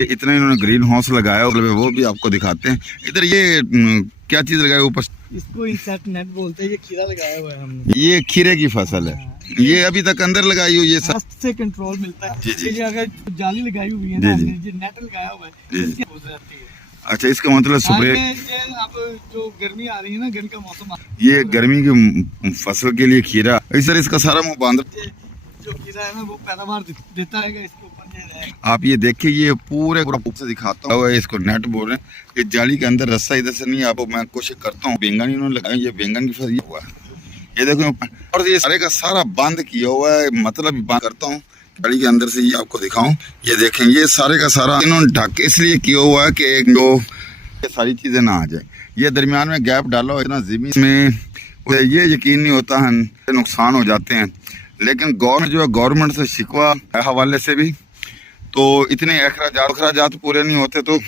इतना इन्होंने green house लगाया और वो भी आपको दिखाते हैं। इधर ये क्या चीज लगाया ऊपर? इसको इंसेक्ट नेट बोलते हैं। ये खीरा लगाया हुआ है हमने। ये खीरे की फसल है। ये अभी तक अंदर लगाई हुई है। दस्त से कंट्रोल मिलता है। जी जी। ये अगर जाली लगाई हुई है जी ना, जी। हमने जो नेट लगाया हुआ है, इसकी हो जाती है। अच्छा, इसका मतलब स्प्रे। अब जो गर्मी आ रही है ना, गर्मी का मौसम ये गर्मी की फसल के लिए खीरा। सर इसका सारा मुंह बांध। जो खीरा है ना, वो पैदावार देता है। इसके ऊपर आप ये देखिए, ये पूरे से दिखाता हूँ। इसको नेट बोल रहे हैं। ये जाली के अंदर रस्सा इधर से नहीं। आपको मैं कोशिश करता हूँ। बैंगन इन्होंने लगाया, ये बैंगन की फसल हुआ है। ये देखो, और ये सारे का सारा बंद किया हुआ है। मतलब बंद करता हूँ गाड़ी के अंदर से, ये आपको दिखाऊं। ये देखें, ये सारे का सारा इन्होंने ढक इसलिए किया हुआ है कि जो ये सारी चीजें ना आ जाए। ये दरमियान में गैप डाला हो इतना जमीन में, ये यकीन नहीं होता है, नुकसान हो जाते हैं। लेकिन गवर्नमेंट जो है, गवर्नमेंट से शिकवा हवाले से भी तो इतने अखराजात पूरे नहीं होते, तो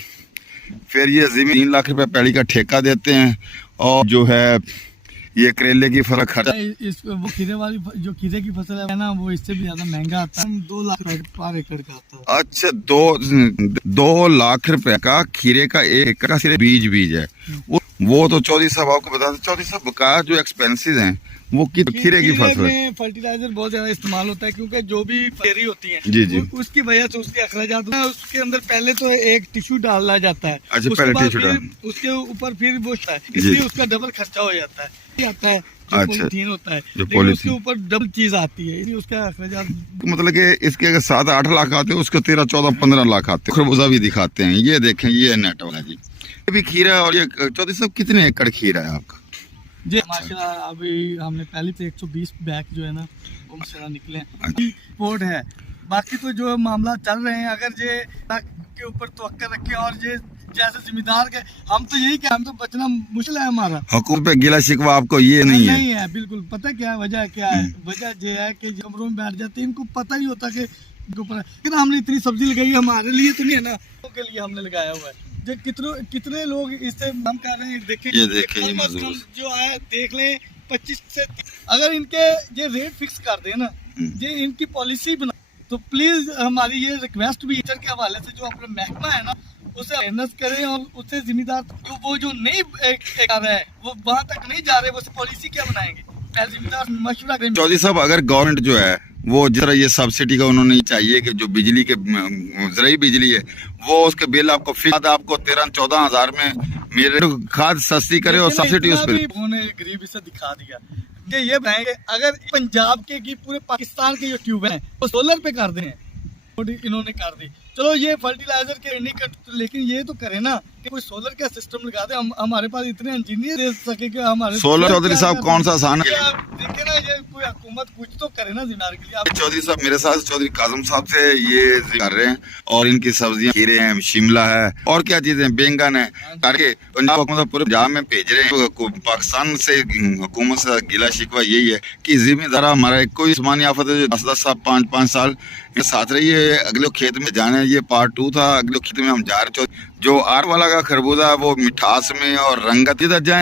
फिर ये जमीन 3 लाख रुपए पैड़ी का ठेका देते हैं। और जो है ये करेले की फर्क खर्चा, वो खीरे वाली जो खीरे की फसल है ना, वो इससे भी ज्यादा महंगा आता है। 2 लाख पर एकड़ का आता है। अच्छा, 2 लाख रुपए का खीरे का 1 एकड़ का सिर्फ बीज है। वो तो चौधरी साहब आपको बता दें, चौधरी साहब का जो एक्सपेंसेस हैं वो खीरे की फसल में फर्टिलाइजर बहुत ज्यादा इस्तेमाल होता है, क्योंकि जो भी फेरी होती है जी जी, उसकी वजह से उसके अखराजात उसके अंदर पहले तो एक टिश्यू डाला जाता है। अच्छा, पहले टिश्यू उसके ऊपर फिर वो इसलिए उसका डबल खर्चा हो जाता है। आता है जो पॉलीथीन होता है, लेकिन उसके ऊपर डबल चीज आती है, इसलिए उसका अखराजात। मतलब कि इसके अगर 7-8 लाख आते हैं, उसके 13, 14, 15 लाख आते हैं। खरबूजा भी दिखाते हैं। ये देखें, ये नेट वाला जी, ये भी खीरा। और ये चौधरी साहब कितने एकड़ खीरा है आपका? जी माशाल्लाह, अभी हमने पहले तो 120 बैग जो है ना, वो माशाल्लाह निकले पोर्ट है। बाकी तो जो मामला चल रहे हैं, अगर ये के ऊपर तवक्कर रखें और ये जैसे जिम्मेदार के, हम तो यही क्या, हम तो बचना मुश्किल है हमारा। हुकूमत पे गिला शिकवा आपको ये नहीं है बिल्कुल। पता क्या वजह क्या है? वजह ये है कि कमरों में बैठ जाते हैं, इनको पता ही होता कि लेकिन हमने इतनी सब्जी लगाई है, हमारे लिए तो नहीं है ना, के लिए हमने लगाया हुआ है। जो कितने लोग इससे हम कर रहे हैं, देखें ये देखें, ये मजदूर जो आए देख लें 25 से। अगर इनके ये रेट फिक्स कर दें ना, ये इनकी पॉलिसी बना, तो प्लीज हमारी ये रिक्वेस्ट भी टीचर के हवाले से, जो अपना महकमा है ना, उसे अवेयरनेस करें और उससे जिम्मेदार वो जो नहीं कर रहा है, वो वहाँ तक नहीं जा रहे, वो पॉलिसी क्या बनाएंगे, पहले जिम्मेदार मशवरा करें। चौधरी साहब, अगर गवर्नमेंट जो है वो जिस तरह ये सब्सिडी का उन्होंने चाहिए कि जो बिजली के ज़रूरी बिजली है, वो उसके बिल आपको फिक्स, आपको 13-14 हजार में मेरे खाद सस्ती करे और सब्सिडी उस पर। उन्होंने गरीबी से दिखा दिया कि ये बनाएंगे। अगर पंजाब के की पूरे पाकिस्तान के जो ट्यूब है वो सोलर पे कर दें, इन्होंने कर दी। चलो ये फर्टिलाइजर के नहीं कर, लेकिन ये तो करे ना कि कोई सोलर का सिस्टम लगा दे। हमारे पास इतने इंजीनियर दे सके कि हमारे सोलर। चौधरी साहब, कौन सा आसान है? देखे ना, ये कोई हुकूमत कुछ तो करे ना जिम्मेदारी के लिए। आप चौधरी साहब मेरे साथ चौधरी काजम साहब से ये कर रहे हैं, और इनकी सब्जियां खीरे हैं, शिमला है, और क्या चीजें, बैंगन है, करके पंजाब हुकूमत पूरे पंजाब में भेज रहे हैं। पाकिस्तान से हुकूमत से गिला शिकवा यही है कि जिम्मेदार हमारा कोई उस्मानी आफत है जो 10-10 साल 5-5 साल साथ रही है। अगले खेत में जाने, ये पार्ट 2 था। अगले खेत में हम जा रहे, जो आर वाला का खरबूजा वो मिठास में और रंगत इधर जाए।